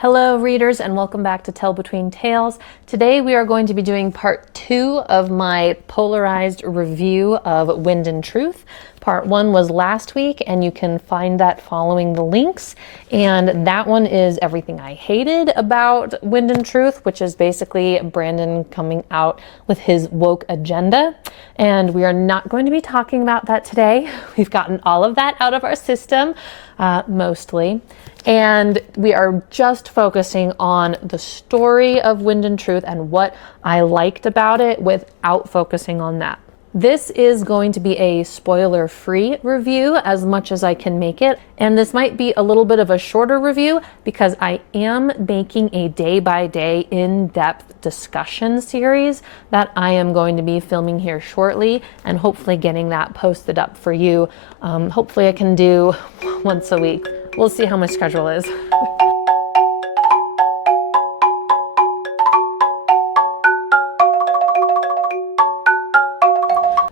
Hello readers, and welcome back to Tell Between Tales. Today we are going to be doing part 2 of my Polarized review of Wind and Truth. Part 1 was last week, and you can find that following the links. And that one is everything I hated about Wind and Truth, which is basically Brandon coming out with his woke agenda. And we are not going to be talking about that today. We've gotten all of that out of our system, mostly. And we are just focusing on the story of Wind and Truth and what I liked about it without focusing on that. This is going to be a spoiler-free review as much as I can make it. And this might be a little bit of a shorter review because I am making a day-by-day in-depth discussion series that I am going to be filming here shortly and hopefully getting that posted up for you. Hopefully I can do once a week. We'll see how my schedule is.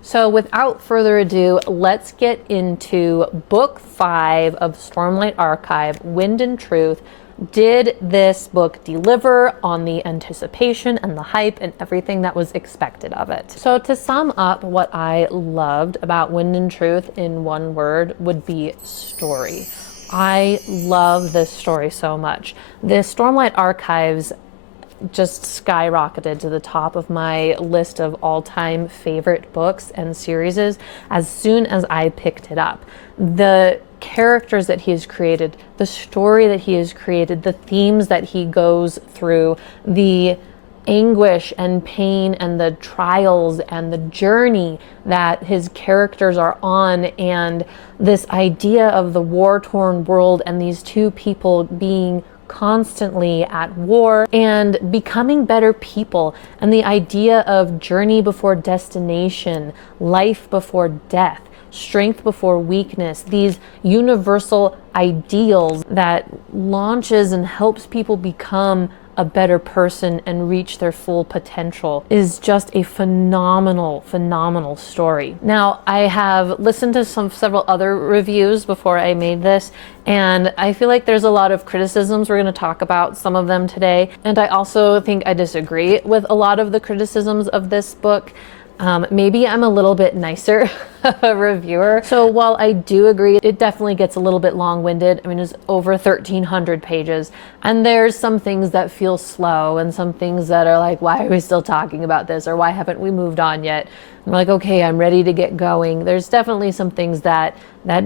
So without further ado, let's get into Book 5 of Stormlight Archive, Wind and Truth. Did this book deliver on the anticipation and the hype and everything that was expected of it? So to sum up what I loved about Wind and Truth in one word would be story. I love this story so much. The Stormlight Archives just skyrocketed to the top of my list of all-time favorite books and series as soon as I picked it up. The characters that he has created, the story that he has created, the themes that he goes through, the anguish and pain and the trials and the journey that his characters are on, and this idea of the war-torn world and these two people being constantly at war and becoming better people, and the idea of journey before destination, life before death, strength before weakness, these universal ideals that launches and helps people become a better person and reach their full potential is just a phenomenal story. Now, I have listened to several other reviews before I made this, and I feel like there's a lot of criticisms. We're going to talk about some of them today, and I also think I disagree with a lot of the criticisms of this book. Maybe I'm a little bit nicer a reviewer. So while I do agree, it definitely gets a little bit long-winded. I mean, it's over 1,300 pages, and there's some things that feel slow and some things that are like, why are we still talking about this? Or why haven't we moved on yet? I'm like, okay, I'm ready to get going. There's definitely some things that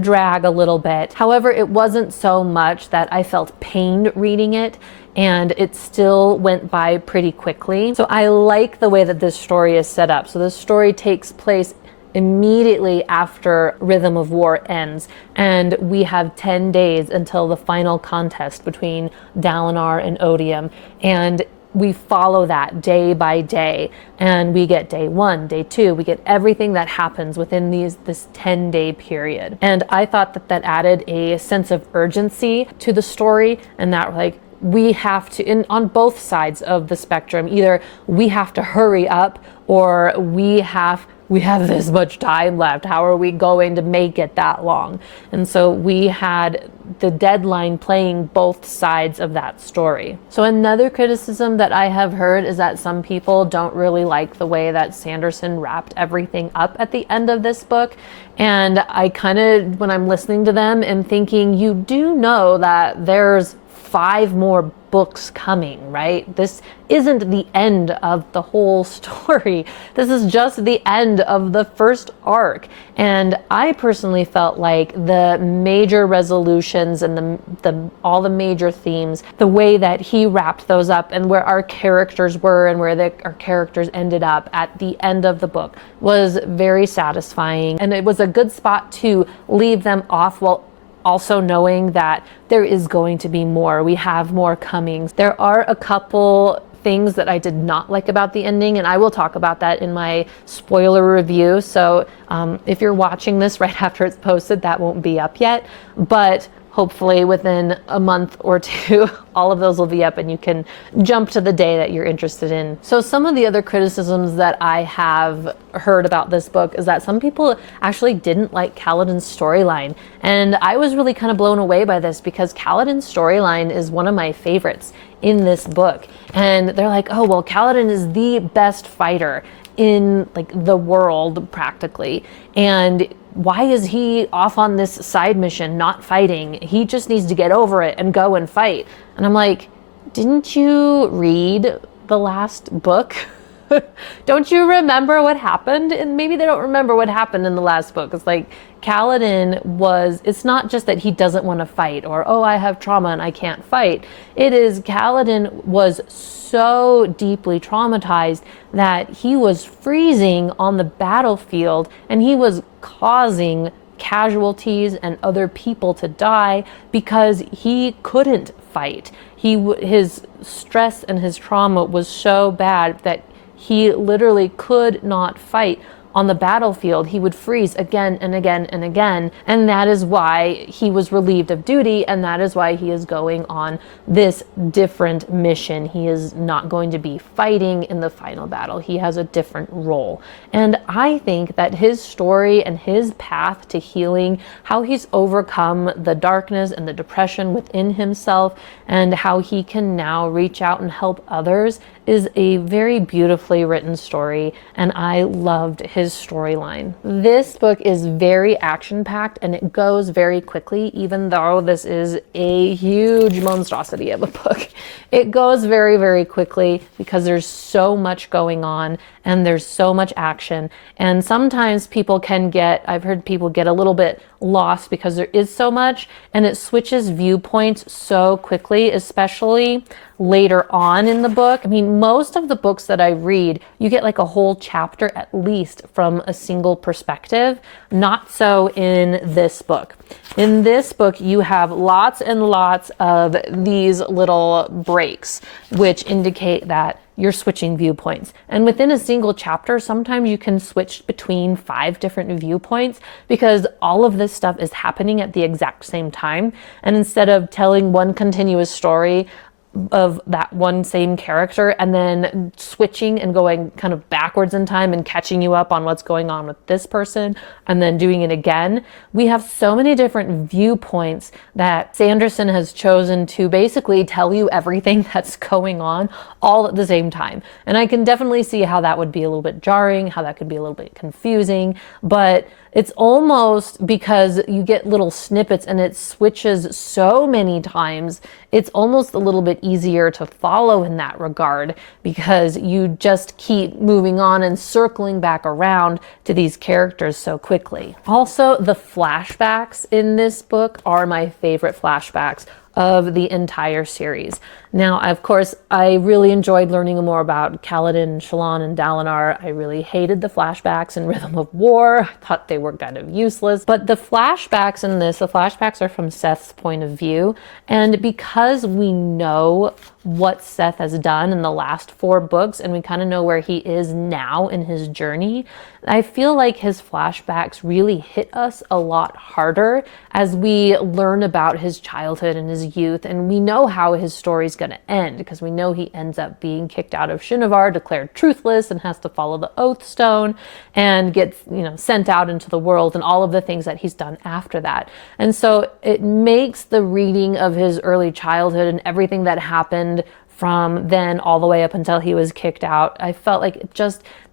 drag a little bit. However, it wasn't so much that I felt pained reading it, and it still went by pretty quickly. So I like the way that this story is set up. So this story takes place immediately after Rhythm of War ends, and we have 10 days until the final contest between Dalinar and Odium, and we follow that day by day, and we get day 1, day 2, we get everything that happens within this 10-day period. And I thought that added a sense of urgency to the story, and that like we have to, on both sides of the spectrum, either we have to hurry up or we have this much time left. How are we going to make it that long? And so we had the deadline playing both sides of that story. So another criticism that I have heard is that some people don't really like the way that Sanderson wrapped everything up at the end of this book. And I kind of, when I'm listening to them, am thinking, you do know that there's 5 more books coming, right? This isn't the end of the whole story. This is just the end of the first arc. And I personally felt like the major resolutions and all the major themes, the way that he wrapped those up and where our characters were and where our characters ended up at the end of the book was very satisfying. And it was a good spot to leave them off while also knowing that there is going to be more. We have more coming. There are a couple things that I did not like about the ending, and I will talk about that in my spoiler review. So if you're watching this right after it's posted, that won't be up yet. But hopefully within a month or two, all of those will be up and you can jump to the day that you're interested in. So some of the other criticisms that I have heard about this book is that some people actually didn't like Kaladin's storyline. And I was really kind of blown away by this because Kaladin's storyline is one of my favorites in this book. And they're like, oh, well, Kaladin is the best fighter in like the world practically. And why is he off on this side mission not fighting? He just needs to get over it and go and fight. And I'm like, didn't you read the last book? Don't you remember what happened? And maybe they don't remember what happened in the last book. It's like Kaladin it's not just that he doesn't want to fight or, oh, I have trauma and I can't fight. It is Kaladin was so deeply traumatized that he was freezing on the battlefield and he was causing casualties and other people to die because he couldn't fight. His stress and his trauma was so bad that he literally could not fight on the battlefield. He would freeze again and again and again. And that is why he was relieved of duty. And that is why he is going on this different mission. He is not going to be fighting in the final battle. He has a different role. And I think that his story and his path to healing, how he's overcome the darkness and the depression within himself, and how he can now reach out and help others is a very beautifully written story, and I loved his storyline. This book is very action-packed and it goes very quickly, even though this is a huge monstrosity of a book. It goes very, very quickly because there's so much going on and there's so much action. And sometimes I've heard people get a little bit lost because there is so much and it switches viewpoints so quickly, especially later on in the book. I mean, most of the books that I read, you get like a whole chapter at least from a single perspective. Not so in this book. In this book, you have lots and lots of these little breaks, which indicate that you're switching viewpoints. And within a single chapter, sometimes you can switch between 5 different viewpoints because all of this stuff is happening at the exact same time. And instead of telling one continuous story of that one same character and then switching and going kind of backwards in time and catching you up on what's going on with this person and then doing it again. We have so many different viewpoints that Sanderson has chosen to basically tell you everything that's going on all at the same time. And I can definitely see how that would be a little bit jarring, how that could be a little bit confusing, but it's almost because you get little snippets and it switches so many times, it's almost a little bit easier to follow in that regard because you just keep moving on and circling back around to these characters so quickly. Also, the flashbacks in this book are my favorite flashbacks of the entire series. Now, of course, I really enjoyed learning more about Kaladin, Shallan, and Dalinar. I really hated the flashbacks in Rhythm of War. I thought they were kind of useless. But the flashbacks in this, the flashbacks are from Seth's point of view. And because we know what Seth has done in the last 4 books, and we kind of know where he is now in his journey, I feel like his flashbacks really hit us a lot harder as we learn about his childhood and his youth, and we know how his story's going to end because we know he ends up being kicked out of Shinovar, declared truthless, and has to follow the Oath Stone and gets, sent out into the world and all of the things that he's done after that. And so it makes the reading of his early childhood and everything that happened from then all the way up until he was kicked out, I felt like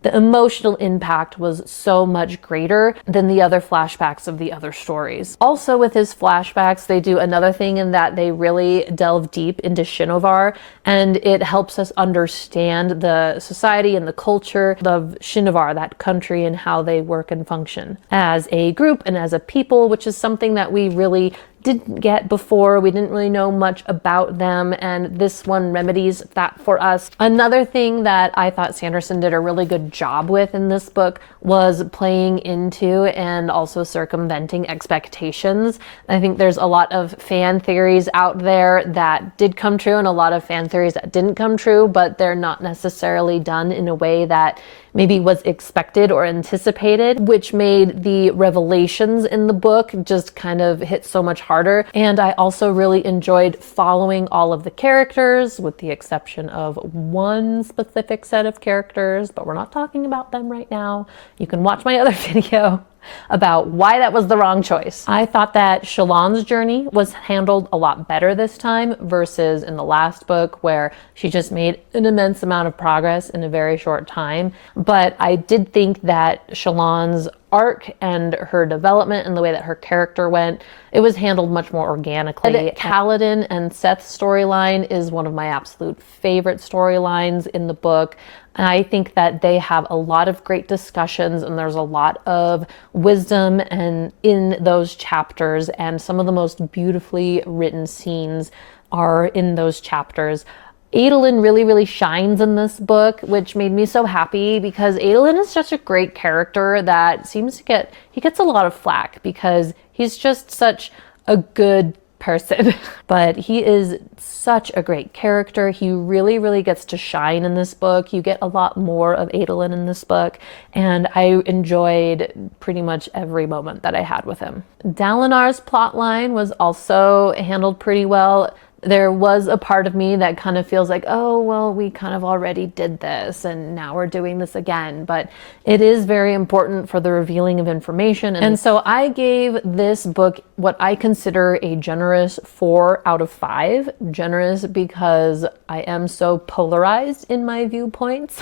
the emotional impact was so much greater than the other flashbacks of the other stories. Also with his flashbacks, they do another thing in that they really delve deep into Shinovar, and it helps us understand the society and the culture of Shinovar, that country, and how they work and function as a group and as a people, which is something that we really didn't get before. We didn't really know much about them, and this one remedies that for us. Another thing that I thought Sanderson did a really good job with in this book was playing into and also circumventing expectations. I think there's a lot of fan theories out there that did come true and a lot of fan theories that didn't come true, but they're not necessarily done in a way that maybe was expected or anticipated, which made the revelations in the book just kind of hit so much harder. And I also really enjoyed following all of the characters, with the exception of one specific set of characters, but we're not talking about them right now. You can watch my other video about why that was the wrong choice. I thought that Shallan's journey was handled a lot better this time versus in the last book, where she just made an immense amount of progress in a very short time. But I did think that Shallan's arc and her development and the way that her character went, it was handled much more organically. Kaladin and Seth's storyline is one of my absolute favorite storylines in the book. And I think that they have a lot of great discussions, and there's a lot of wisdom and in those chapters, and some of the most beautifully written scenes are in those chapters. Adolin really shines in this book, which made me so happy, because Adolin is such a great character that seems to he gets a lot of flack because he's just such a good person. But he is such a great character. He really gets to shine in this book. You get a lot more of Adolin in this book, and I enjoyed pretty much every moment that I had with him. Dalinar's plotline was also handled pretty well. There was a part of me that kind of feels like, oh, well, we kind of already did this and now we're doing this again. But it is very important for the revealing of information. And so I gave this book what I consider a generous 4 out of 5. Generous because I am so polarized in my viewpoints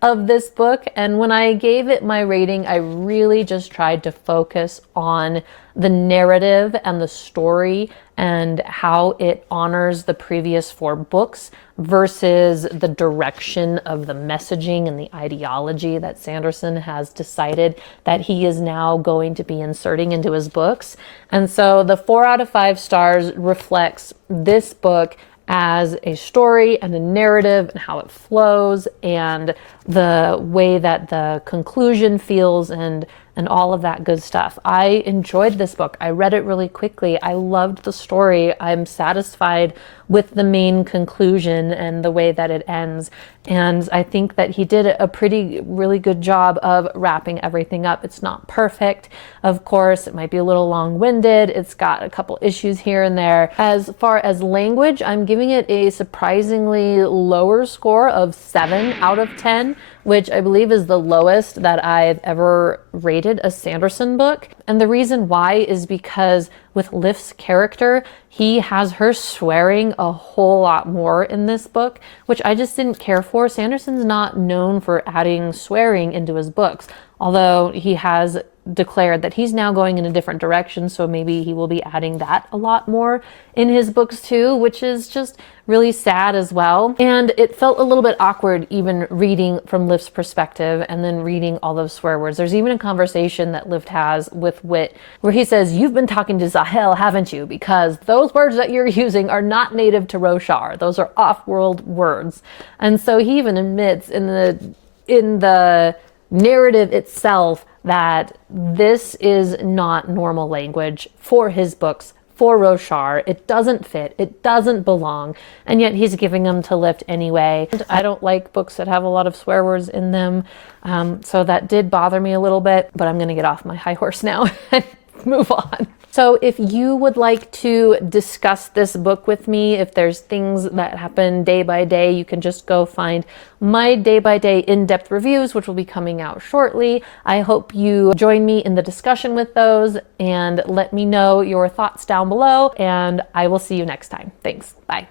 of this book. And when I gave it my rating, I really just tried to focus on the narrative and the story and how it honors the previous 4 books versus the direction of the messaging and the ideology that Sanderson has decided that he is now going to be inserting into his books. And so the 4 out of 5 stars reflects this book as a story and a narrative and how it flows and the way that the conclusion feels and all of that good stuff. I enjoyed this book. I read it really quickly. I loved the story. I'm satisfied with the main conclusion and the way that it ends. And I think that he did a really good job of wrapping everything up. It's not perfect. Of course, it might be a little long-winded. It's got a couple issues here and there. As far as language, I'm giving it a surprisingly lower score of 7 out of 10, which I believe is the lowest that I've ever rated a Sanderson book. And the reason why is because with Lif's character, he has her swearing a whole lot more in this book, which I just didn't care for. Sanderson's not known for adding swearing into his books, although he has declared that he's now going in a different direction, so maybe he will be adding that a lot more in his books too, which is just really sad as well. And it felt a little bit awkward even reading from Lif's perspective and then reading all those swear words. There's even a conversation that Lif has with Wit where he says, "You've been talking to Zahel, haven't you? Because those words that you're using are not native to Roshar. Those are off-world words." And so he even admits in the narrative itself that this is not normal language for his books, for Roshar. It doesn't fit, it doesn't belong, and yet he's giving them to Lift anyway. And I don't like books that have a lot of swear words in them, so that did bother me a little bit, but I'm gonna get off my high horse now and move on. So if you would like to discuss this book with me, if there's things that happen day by day, you can just go find my day-by-day in-depth reviews, which will be coming out shortly. I hope you join me in the discussion with those and let me know your thoughts down below, and I will see you next time. Thanks. Bye.